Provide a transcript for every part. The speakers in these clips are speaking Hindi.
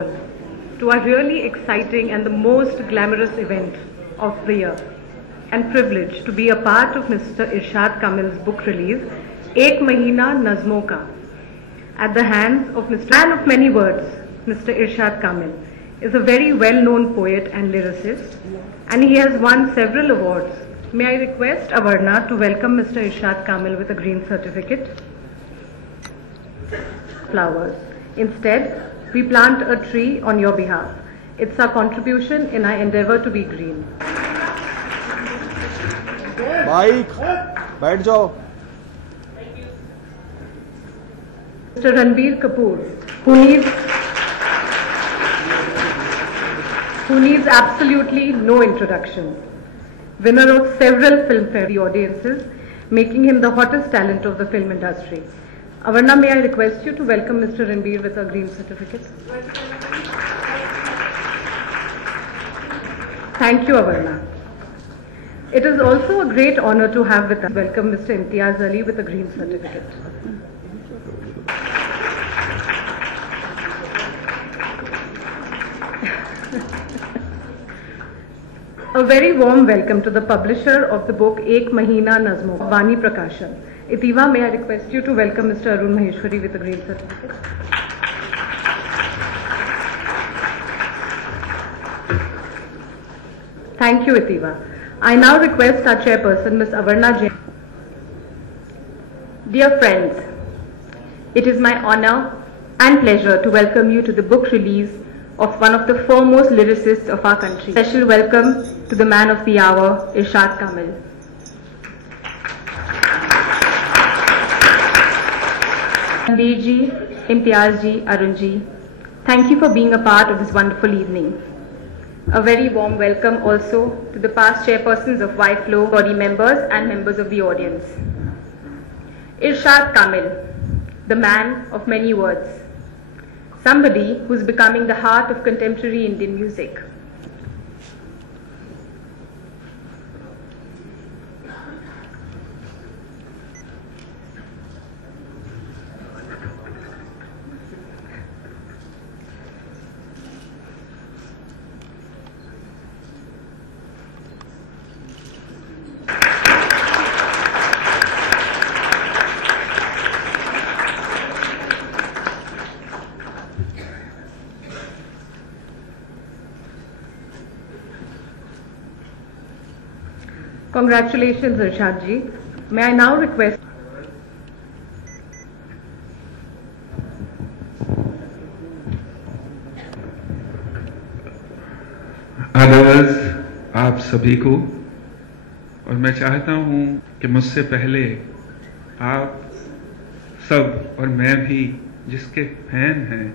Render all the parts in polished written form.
To a really exciting and the most glamorous event of the year, and privileged to be a part of Mr. Irshad Kamil's book release, Ek Mahina Nazmon Ka, at the hands of Mr. Man of many words, Mr. Irshad Kamil is a very well-known poet and lyricist, and he has won several awards. May I request Avarna to welcome Mr. Irshad Kamil with a green certificate? Flowers. Instead, we plant a tree on your behalf. It's our contribution in our endeavor to be green. Mike, बैठ जाओ. Mr. Ranbir Kapoor, who needs absolutely no introduction. Winner of several Filmfare audiences, making him the hottest talent of the film industry. Avarna, may I request you to welcome Mr. Ranbir with a green certificate? Thank you, Avarna. It is also a great honor to have with us welcome Mr. Imtiaz Ali with a green certificate. A very warm welcome to the publisher of the book Ek Mahina Nazmon, Vani Prakashan. Itiva, may I request you to welcome Mr. Arun Maheshwari with a green certificate. Thank you, Itiva. I now request our chairperson, Ms. Avarna Jain. Dear friends, it is my honor and pleasure to welcome you to the book release of one of the foremost lyricists of our country. Special welcome to the man of the hour, Irshad Kamil. Ranbir ji, Imtiaz ji, Arun ji, thank you for being a part of this wonderful evening. A very warm welcome also to the past chairpersons of YFlow, body members and members of the audience. Irshad Kamil, the man of many words. Somebody who's becoming the heart of contemporary Indian music. Congratulations, Irshad ji. May I now request आदाब आप सभी को, और मैं चाहता हूं कि मुझसे पहले आप सब और मैं भी जिसके फैन हैं,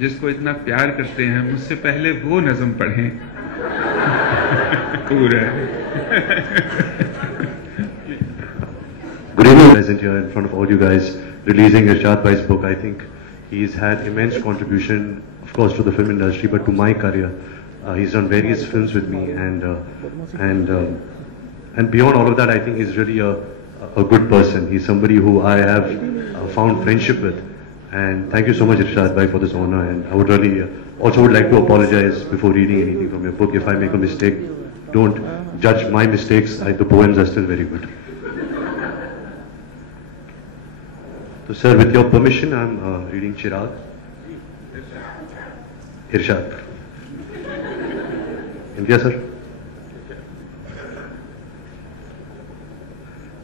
जिसको इतना प्यार करते हैं, मुझसे पहले वो नज़म पढ़ें. पूरा Good evening, present here in front of all you guys, releasing Irshad Bhai's book. I think he's had immense contribution, of course, to the film industry, but to my career. He's done various films with me, and beyond all of that, I think he's really a good person. He's somebody who I have found friendship with, and thank you so much, Irshad Bhai, for this honor. And I would really also would like to apologize before reading anything from your book. If I make a mistake, don't judge my mistakes. The poems are still very good. So, sir, with your permission, I'm reading Chirag. Irshad. India, sir.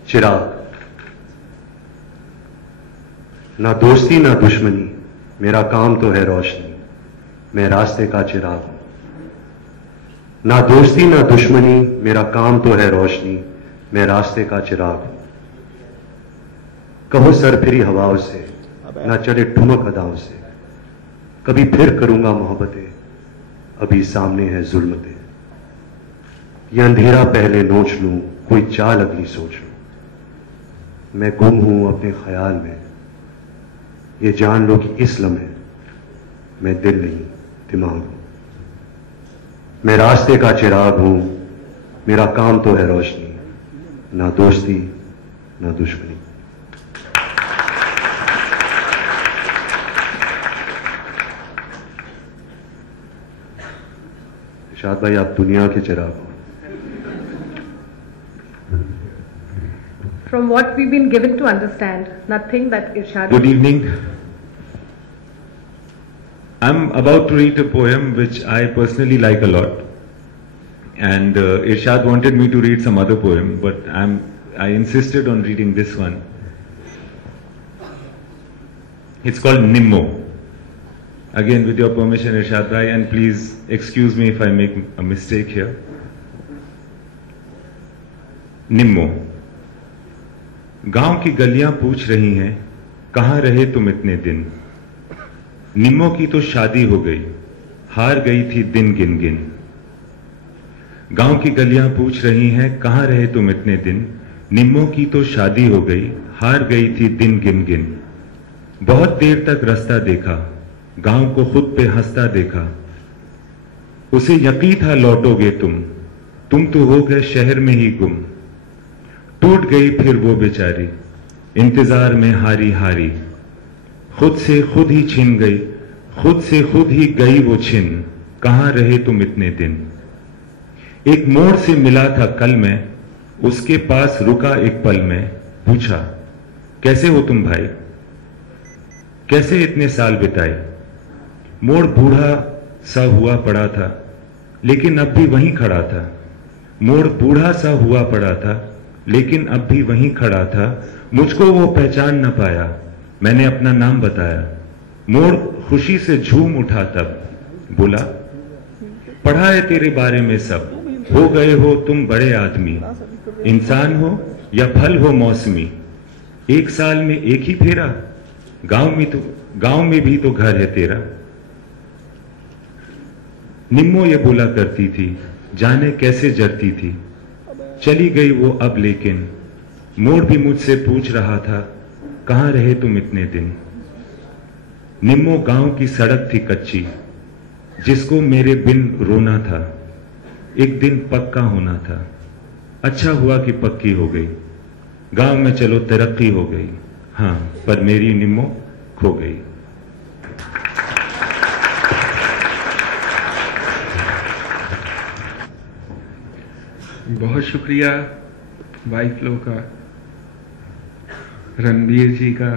चिराग. ना दोस्ती ना दुश्मनी, मेरा काम तो है रोशनी, मैं रास्ते का चिराग हूं. ना दोस्ती ना दुश्मनी, मेरा काम तो है रोशनी, मैं रास्ते का चिराग हूं. कहो सर फिरी हवाओं से, ना चले ठुमक अदाओं से, कभी फिर करूंगा मोहब्बतें, अभी सामने है जुल्मतें. ये अंधेरा पहले नोच लूं, कोई चाल अगली सोच लूं. मैं गुम हूं अपने ख्याल में, ये जान लो कि इस लम्हे मैं दिल नहीं दिमाग हूं. मैं रास्ते का चिराग हूं, मेरा काम तो है रोशनी, ना दोस्ती ना दुश्मनी. इरशाद भाई, आप दुनिया के चिराग हो। From what we've been given to understand, nothing that Irshad... Good evening. I'm about to read a poem which I personally like a lot. And Irshad wanted me to read some other poem, but I insisted on reading this one. It's called Nimmo. Again, with your permission, Irshad bhai, and please excuse me if I make a mistake here. Nimmo. गांव की गलियां पूछ रही हैं, कहां रहे तुम इतने दिन। निम्मो की तो शादी हो गई, हार गई थी दिन गिन गिन। गांव की गलियां पूछ रही हैं, कहां रहे तुम इतने दिन। निम्मो की तो शादी हो गई, हार गई थी दिन गिन गिन। बहुत देर तक रास्ता देखा, गांव को खुद पे हंसता देखा। उसे यकीन था लौटोगे तुम तो हो गए शहर में ही गुम। टूट गई फिर वो बेचारी, इंतजार में हारी हारी। खुद से खुद ही छिन गई, खुद से खुद ही गई वो छिन। कहां रहे तुम इतने दिन। एक मोड़ से मिला था कल मैं, उसके पास रुका एक पल में। पूछा, कैसे हो तुम भाई, कैसे इतने साल बिताए। मोड़ बूढ़ा सा हुआ पड़ा था, लेकिन अब भी वहीं खड़ा था। मोड़ बूढ़ा सा हुआ पड़ा था, लेकिन अब भी वहीं खड़ा था। मुझको वो पहचान न पाया, मैंने अपना नाम बताया। मोड़ खुशी से झूम उठा तब, बोला, पढ़ा है तेरे बारे में सब। हो गए हो तुम बड़े आदमी, इंसान हो या फल हो मौसमी। एक साल में एक ही फेरा, गांव में भी तो घर है तेरा। निम्मो ये बोला करती थी, जाने कैसे जरती थी। चली गई वो अब लेकिन, मोड़ भी मुझसे पूछ रहा था, कहां रहे तुम इतने दिन। निम्मो गांव की सड़क थी कच्ची, जिसको मेरे बिन रोना था। एक दिन पक्का होना था, अच्छा हुआ कि पक्की हो गई। गांव में चलो तरक्की हो गई, हां पर मेरी निम्मो खो गई। बहुत शुक्रिया वाई फ्लो का, रणबीर जी का,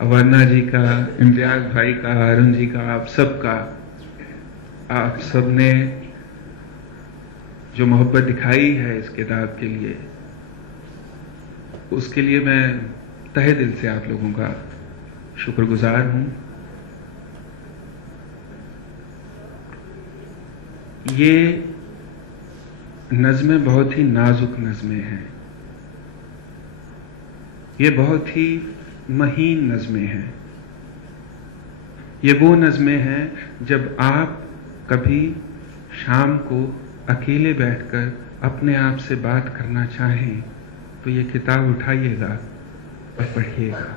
अवर्णा जी का, इम्तियाज भाई का, अरुण जी का, आप सबका। आप सब ने जो मोहब्बत दिखाई है इस किताब के लिए, उसके लिए मैं तहे दिल से आप लोगों का शुक्रगुजार हूं। ये नज़्में बहुत ही नाजुक नज़्में हैं, ये बहुत ही महीन नज़्में हैं। ये वो नज़्में हैं जब आप कभी शाम को अकेले बैठकर अपने आप से बात करना चाहें तो ये किताब उठाइएगा और पढ़िएगा।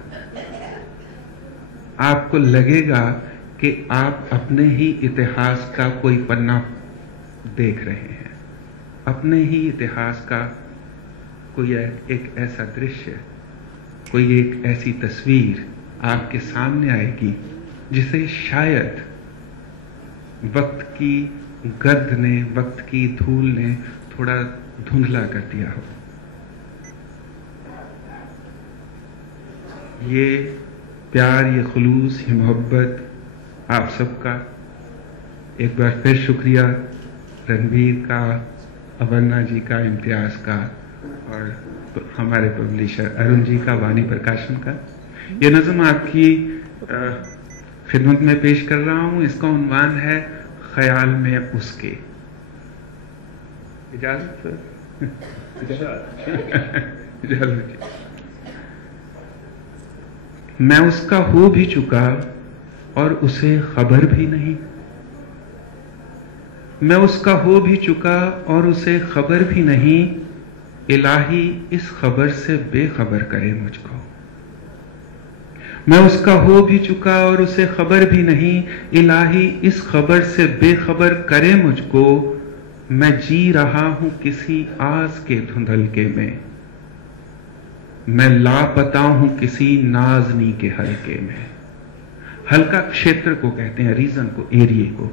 आपको लगेगा कि आप अपने ही इतिहास का कोई पन्ना देख रहे हैं, अपने ही इतिहास का कोई एक ऐसा दृश्य, कोई एक ऐसी तस्वीर आपके सामने आएगी जिसे शायद वक्त की गर्द ने, वक्त की धूल ने थोड़ा धुंधला कर दिया हो। ये प्यार, ये खुलूस, ये मोहब्बत आप सबका। एक बार फिर शुक्रिया रणबीर का, अवर्णा जी का, इम्तियाज का और हमारे पब्लिशर अरुण जी का, वाणी प्रकाशन का। ये नज़्म आपकी खिदमत में पेश कर रहा हूं। इसका उन्वान है ख्याल में उसके। इजाजत सर? इजाजत। मैं उसका हो भी चुका और उसे खबर भी नहीं। मैं उसका हो भी चुका और उसे खबर भी नहीं। इलाही इस खबर से बेखबर करे मुझको। मैं उसका हो भी चुका और उसे खबर भी नहीं। इलाही इस खबर से बेखबर करे मुझको। मैं जी रहा हूं किसी आस के धुंधलके में। मैं लापता हूं किसी नाजनी के हल्के में। हल्का क्षेत्र को कहते हैं, रीजन को, एरिए को।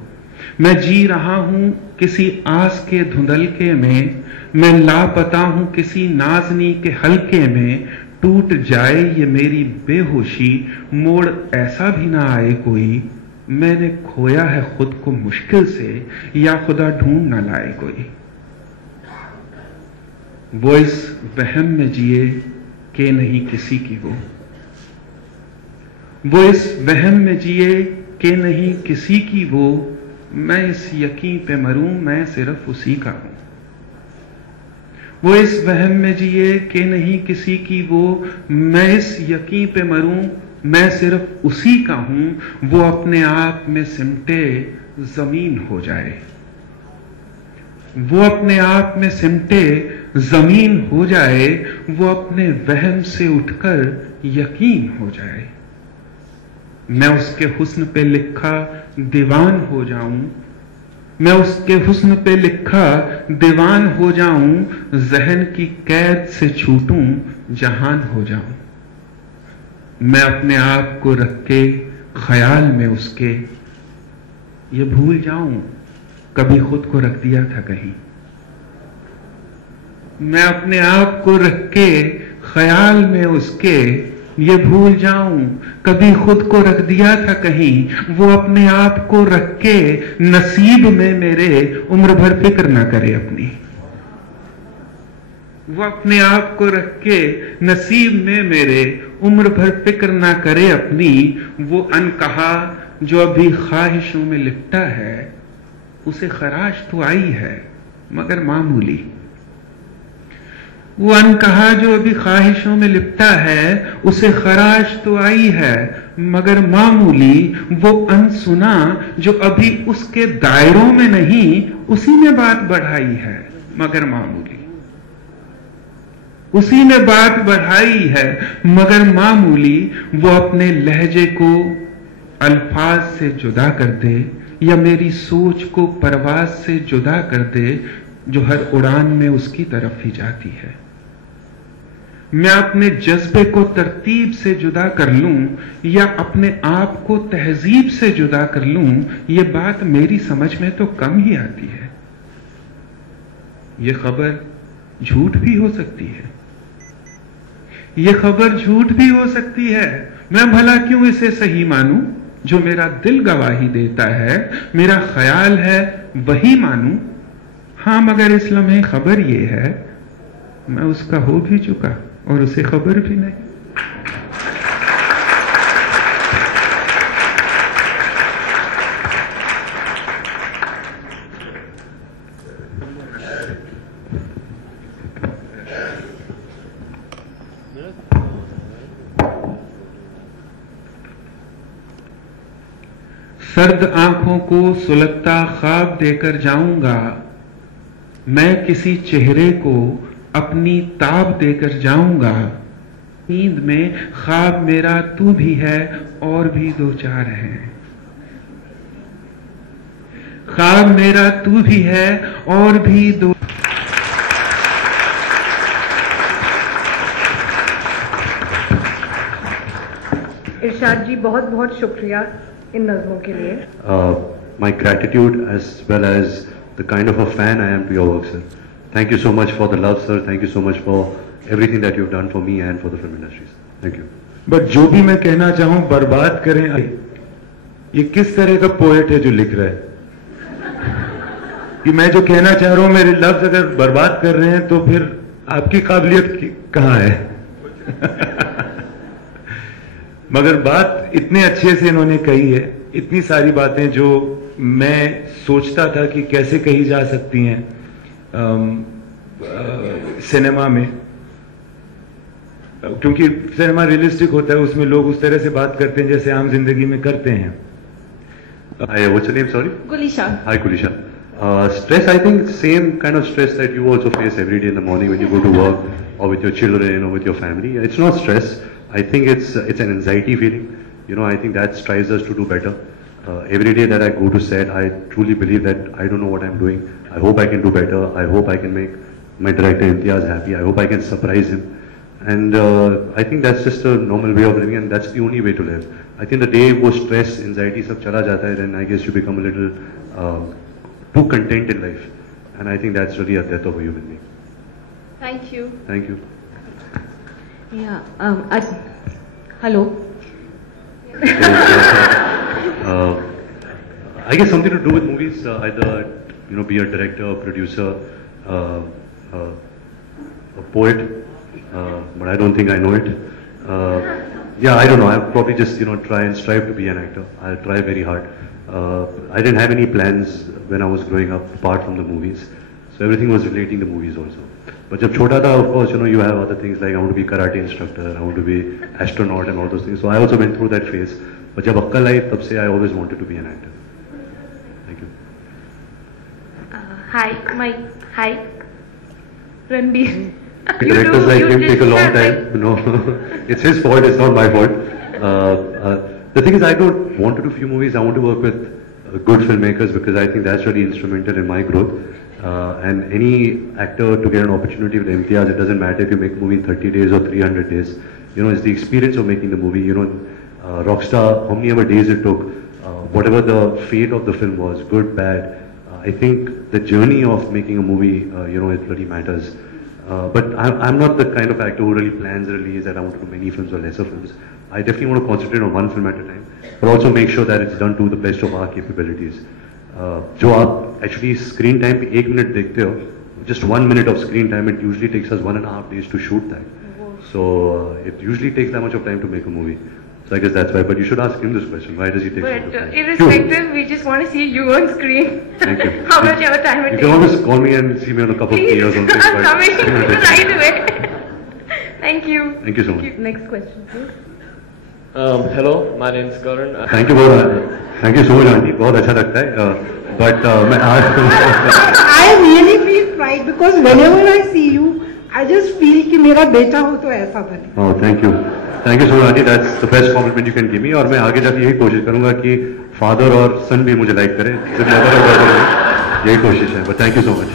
मैं जी रहा हूं किसी आस के धुंधलके में, मैं लापता हूं किसी नाजनी के हल्के में। टूट जाए ये मेरी बेहोशी, मोड़ ऐसा भी ना आए कोई। मैंने खोया है खुद को मुश्किल से, या खुदा ढूंढ ना लाए कोई। वो इस वहम में जिए कि नहीं किसी की वो इस वहम में जिए कि नहीं किसी की वो। मैं इस यकीन पे मरूं मैं सिर्फ उसी का हूं। वो इस वहम में जिए कि नहीं किसी की वो। मैं इस यकीन पे मरूं मैं सिर्फ उसी का हूं। वो अपने आप में सिमटे जमीन हो जाए, वो अपने आप में सिमटे जमीन हो जाए। वो अपने वहम से उठकर यकीन हो जाए। मैं उसके हुस्न पे लिखा दीवान हो जाऊं, मैं उसके हुस्न पे लिखा दीवान हो जाऊं। जहन की कैद से छूटूं जहान हो जाऊं। मैं अपने आप को रख के ख्याल में उसके ये भूल जाऊं कभी खुद को रख दिया था कहीं। मैं अपने आप को रख के ख्याल में उसके ये भूल जाऊं कभी खुद को रख दिया था कहीं। वो अपने आप को रख के नसीब में मेरे उम्र भर फिक्र ना करे अपनी। वो अपने आप को रख के नसीब में मेरे उम्र भर फिक्र ना करे अपनी। वो अनकहा जो अभी ख्वाहिशों में लिपटा है, उसे खराश तो आई है मगर मामूली। वो अनकहा जो अभी ख्वाहिशों में लिपटा है, उसे खराश तो आई है मगर मामूली। वो अनसुना जो अभी उसके दायरों में नहीं, उसी ने बात बढ़ाई है मगर मामूली। उसी ने बात बढ़ाई है मगर मामूली। वो अपने लहजे को अल्फाज से जुदा कर दे, या मेरी सोच को परवाज से जुदा कर दे जो हर उड़ान में उसकी तरफ ही जाती है। मैं अपने जज्बे को तरतीब से जुदा कर लूं, या अपने आप को तहजीब से जुदा कर लूं, ये बात मेरी समझ में तो कम ही आती है। ये खबर झूठ भी हो सकती है, ये खबर झूठ भी हो सकती है। मैं भला क्यों इसे सही मानूं? जो मेरा दिल गवाही देता है, मेरा ख्याल है वही मानूं। हां मगर इस लम्हे खबर ये है, मैं उसका हो भी चुका और उसे खबर भी नहीं। सर्द आंखों को सुलगता ख्वाब देकर जाऊंगा, मैं किसी चेहरे को अपनी ताब देकर जाऊंगा। नींद में ख्वाब मेरा तू भी है और भी दो चार हैं। ख्वाब मेरा तू भी है और भी दो। इरशाद जी बहुत बहुत शुक्रिया इन नज़मों के लिए। My gratitude as well as the kind of a fan I am to your work, sir. Thank you so much for the love, sir. Thank you so much for everything that you've done for me and for the film industries. Thank you. But जो भी मैं कहना चाहूं, बर्बाद करें, ये किस तरह का पोएट है जो लिख रहा है? कि मैं जो कहना चाह रहा हूं, मेरे लफ्ज अगर बर्बाद कर रहे हैं तो फिर आपकी काबिलियत कहां है? मगर बात इतने अच्छे से इन्होंने कही है, इतनी सारी बातें जो मैं सोचता था कि कैसे कही जा सकती हैं सिनेमा में, क्योंकि सिनेमा रियलिस्टिक होता है, उसमें लोग उस तरह से बात करते हैं जैसे आम जिंदगी में करते हैं। Hi, what's your name? Sorry. Gulisha. Hi, Kulisha. Stress, I think same kind of stress that you also face every day in the morning when you go to work or with your children or with your family. It's not stress. I think it's an anxiety feeling. You know, I think that strives us to do better. Every day that I go to set, I truly believe that I don't know what I'm doing. I hope I can do better. I hope I can make my director Imtiaz happy. I hope I can surprise him. And I think that's just a normal way of living, and that's the only way to live. I think the day wo stress, anxiety sab chala jata hai, then I guess you become a little too content in life. And I think that's really a death of a human being. Thank you. Thank you. Yeah. Hello. I guess something to do with movies, either be a director, a producer, a poet, but I don't think I know it. Yeah, I don't know. I'll probably just try and strive to be an actor. I'll try very hard. I didn't have any plans when I was growing up apart from the movies, so everything was relating to movies also. But jab chota tha, of course, you have other things like I want to be karate instructor, I want to be astronaut and all those things. So I also went through that phase. But jab akkal aayi, tab se I always wanted to be an actor. Thank you. Hi, Ranbir. Directors like him take a long time. No, it's his fault, it's not my fault. The thing is, I don't want to do few movies, I want to work with good filmmakers because I think that's really instrumental in my growth. And any actor to get an opportunity with Imtiaz, it doesn't matter if you make a movie in 30 days or 300 days. It's the experience of making the movie. Rockstar, how many ever days it took, whatever the fate of the film was, good, bad, I think the journey of making a movie, it really matters. But I'm not the kind of actor who really plans a release that I want to do many films or lesser films. I definitely want to concentrate on one film at a time, but also make sure that it's done to the best of our capabilities. जो आप actually screen time पे 1 minute देखते हो, just 1 minute of screen time, it usually takes us 1.5 days to shoot that. So it usually takes that much of time to make a movie. So I guess that's why. But you should ask him this question. Why does he take so much time? Irrespective, we just want to see you on screen. Thank you. How much ever time it takes. You can always call me and see me on a cup of tea or something. I'm coming right away. Thank you. Thank you so much. Next question, please. Hello, my name is Karan. Thank you so much, auntie. बहुत अच्छा लगता है. But मैं आज I really feel pride because whenever I see you, I just feel कि मेरा बेटा हो तो ऐसा बने. Oh, thank you so much, auntie. That's the best compliment you can give me. और मैं आगे जाके यही कोशिश करूँगा कि father और son भी मुझे like करें. सिर्फ mother और daughter नहीं. यही कोशिश है. But thank you so much.